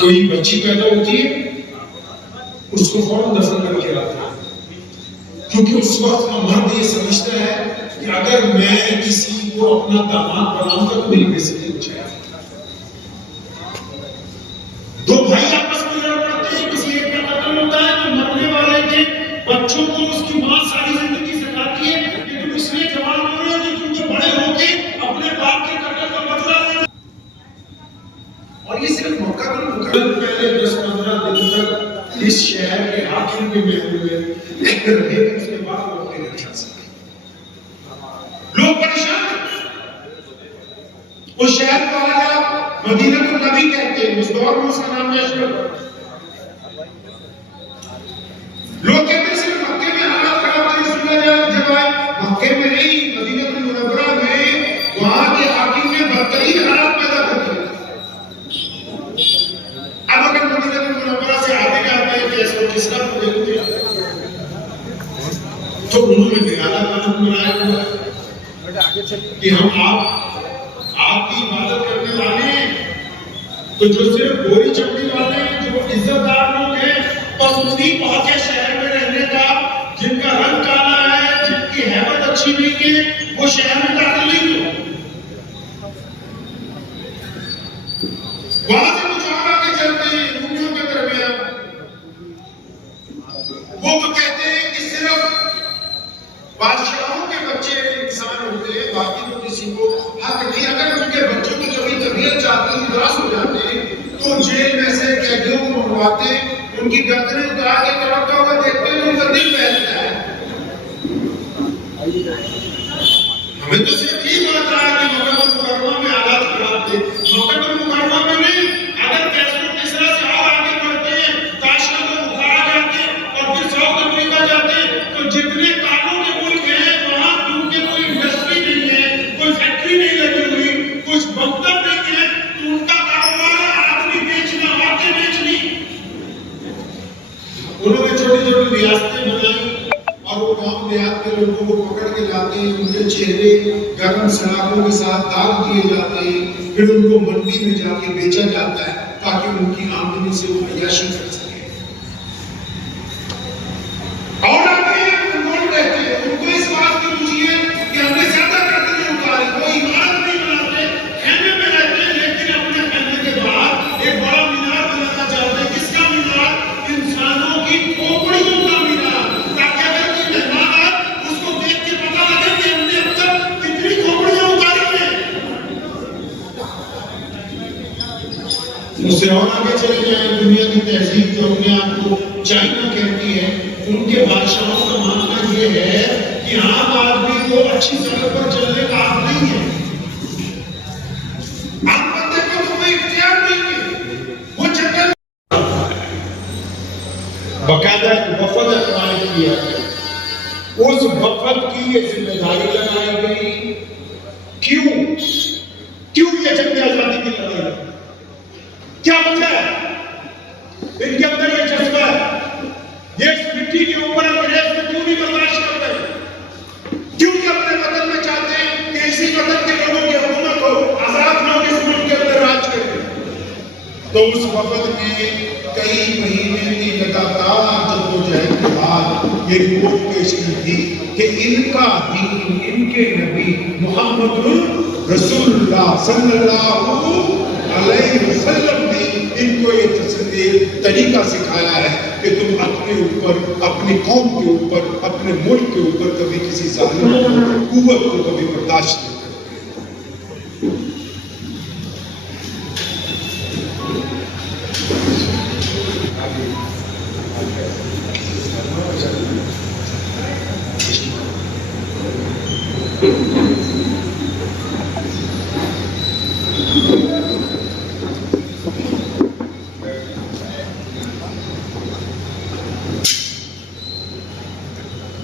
कोई बच्ची पैदा होती है, उसको फौरन दफन करके आते हैं, क्योंकि उस वक्त मर्द ये समझता है कि अगर मैं किसी को अपना दामाद बनाऊंगा तो मेरी बेइज्जती हो जाएगी। दो भाई आपस में लड़ पड़ते हैं, किसी एक का कत्ल होता है तो मरने वाले के बच्चों को उसकी मां सारी जिंदगी सिखाती है कि तुम इसलिए जवान हो रहे हो कि तुमको बड़े होके अपने बाप के कत्ल का बदला लेना। और ये सिर्फ मक्का का मुकद्दर पहले 10-15 दिन तक इस शहर के हाकिम के महल में रहे, उसके बाद वो अपने घर जा सके। लोग परेशान, उस शहर को आज मदीना को नबी कहते हैं, उस दौर में उसका नाम अशरफ। लोग कहते हैं सिर्फ मक्के में हालात खराब थे, जब आए मक्के में नहीं, मदीना मुनव्वरा में वहां के हाकिम ने बदतरीन हालात पैदा कर दिए। अब अगर मदीना मुनव्वरा से आगे जाते हैं जैसे किसका तो देखते हैं तो उन्होंने निराला कानून बनाया हुआ कि हम आपकी इबादत करने वाले हैं, तो जो सिर्फ गोरी चमड़ी वाले हैं, जो इज्जतदार लोग हैं, बस उन्हीं पहुंचे शहर में रहने का, जिनका रंग काला है, जिनकी हैबत अच्छी नहीं है, वो शहर में दाखिल नहीं हो। वहां से कुछ और आगे चलते हैं रूमियों के दरमियान, वो तो कहते हैं कि सिर्फ बादशाहों के बच्चे इंसान होते हैं, बाकी तो किसी को हक नहीं। अगर उनके बच्चों की कभी तबीयत चाहती उदास हो जाते तो जेल में से कैदियों को मंगवाते, उनकी गर्दनें उतार के तवक्का हुआ देखते हैं, उनका दिल बहलता है। हमें तो सिर्फ ये बात रहा है कि मक्का मुकर्रमा में हालात खराब थे, मक्का मुकर्रमा में नहीं। अगर कैसरो किसरा से और आगे बढ़ते हैं, ताशकंद में बुखारा जाते और फिर साउथ अफ्रीका जाते, तो जितने कानों के मुल्क हैं वहां क्योंकि कोई इंडस्ट्री नहीं है, कोई फैक्ट्री नहीं लगी हुई, कुछ बंकर नहीं है, तो उनका कारोबार है आदमी बेचना, औरतें बेचनी। उन्होंने छोटी छोटी रियासतें बनाई और वो गांव देहात के लोगों को पकड़ के लाते हैं, उनके चेहरे गर्म सलाखों के साथ दाग दिए जाते हैं, फिर उनको मंडी में जाके बेचा जाता है ताकि उनकी आमदनी से वो अय्याशी कर सके। और आगे लोग रहते हैं, उनको इस बात की खुशी है कि हमने ज्यादा करते उतारे, कोई इमारत नहीं बनाते, खेमे में रहते हैं, लेकिन अपने खेमे के बाद एक बड़ा मीनार बनाना चाहते हैं। किसका मीनार? इंसानों की खोपड़ियों का मीनार, ताकि अगर कोई मेहमान आए उसको देख के पता लगे कि हमने अब तक कितनी खोपड़ियां उतारी हैं। उससे और आगे चले जाए, दुनिया की तहजीब जो अपने आप को चाइना कहती है, उनके बादशाहों का मानना यह है कि आम आदमी को अच्छी सड़क पर चलने का हक नहीं है, आम बंदे को कोई इख्तियार नहीं है, वो जंगल बाकायदा वफद अपॉइंट किया गया, उस वफद की ये जिम्मेदारी लगाई गई। क्यों ये जंग आजादी की लड़ाई? क्या वजह है? इनके अंदर ये जज्बा है, ये इस मिट्टी के ऊपर अंग्रेज को क्यों नहीं बर्दाश्त करते? क्यों अपने वतन में चाहते हैं कि इसी वतन के लोगों की हुकूमत हो, आजाद लोग इस मुल्क के अंदर राज करें? तो उस वफद में कई महीने की लगातार जद्दोजहद के बाद ये रिपोर्ट पेश की थी कि इनका दीन, इनके नबी मुहम्मद रसूलुल्लाह सल्लल्लाहु अलैहि वसल्लम ने इनको ये तरीका सिखाया है कि तुम अपने ऊपर, अपनी कौम के ऊपर, अपने मुल्क के ऊपर कभी किसी जालिम कुव्वत को कभी बर्दाश्त नहीं करते।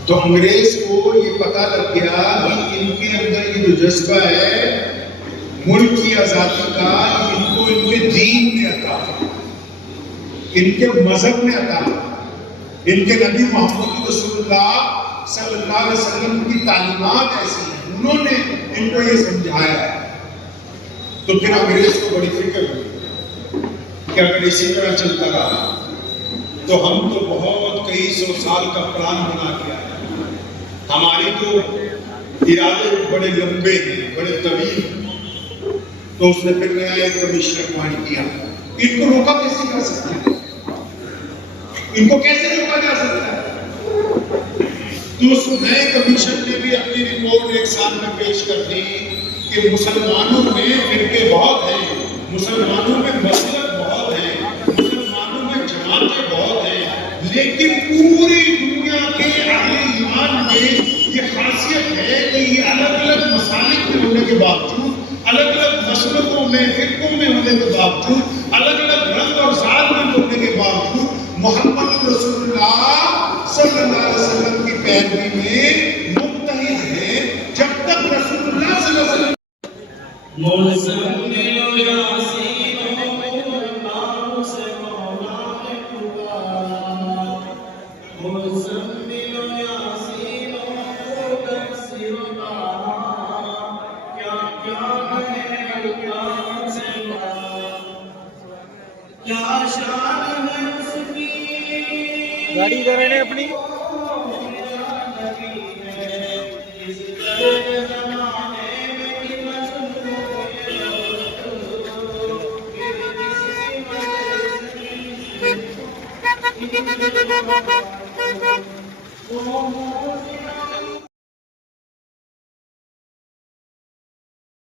तो अंग्रेज को ये पता लग गया कि इनके अंदर ये जो जज्बा है मुल्क की आजादी का, इनको इनके दीन में अता, इनके मजहब में अता, इनके नबी मोहम्मद रसूलुल्लाह सल्लल्लाहु अलैहि वसल्लम की तालीमात ऐसी हैं, उन्होंने इनको ये समझाया है। तो फिर अंग्रेज को बड़ी फिक्र हुई कि अगर इसी तरह चलता रहा तो हम तो बहुत कई सौ साल का प्लान बना के आए। हमारी तो इरादे बड़े लंबे हैं, बड़े तवील। तो उसने फिर नया एक कमिश्नर अपॉइंट किया। इनको रोका कैसे जा सकता है? इनको कैसे रोका जा सकता है? तो उस नए कमीशन ने भी अपनी रिपोर्ट एक साल में पेश कर दी कि मुसलमानों में फिरके बहुत हैं, मुसलमानों में मसलक बहुत हैं, मुसलमानों में जमातें बहुत हैं, लेकिन पूरी दुनिया के अहले ईमान में ये खासियत है कि ये अलग अलग मसालिक में होने के बावजूद, अलग अलग मसलकों में, फिरकों में होने के बावजूद, अलग अलग रंग और जात में होने के बावजूद मोहम्मद रसूलुल्लाह सल्लल्लाहु अलैहि वसल्लम की पैरवी में मुत्तहिद है। जब तक रसूलुल्लाह सल्लल्लाहु अलैहि वसल्लम गाड़ी इधर है अपनी। Oh,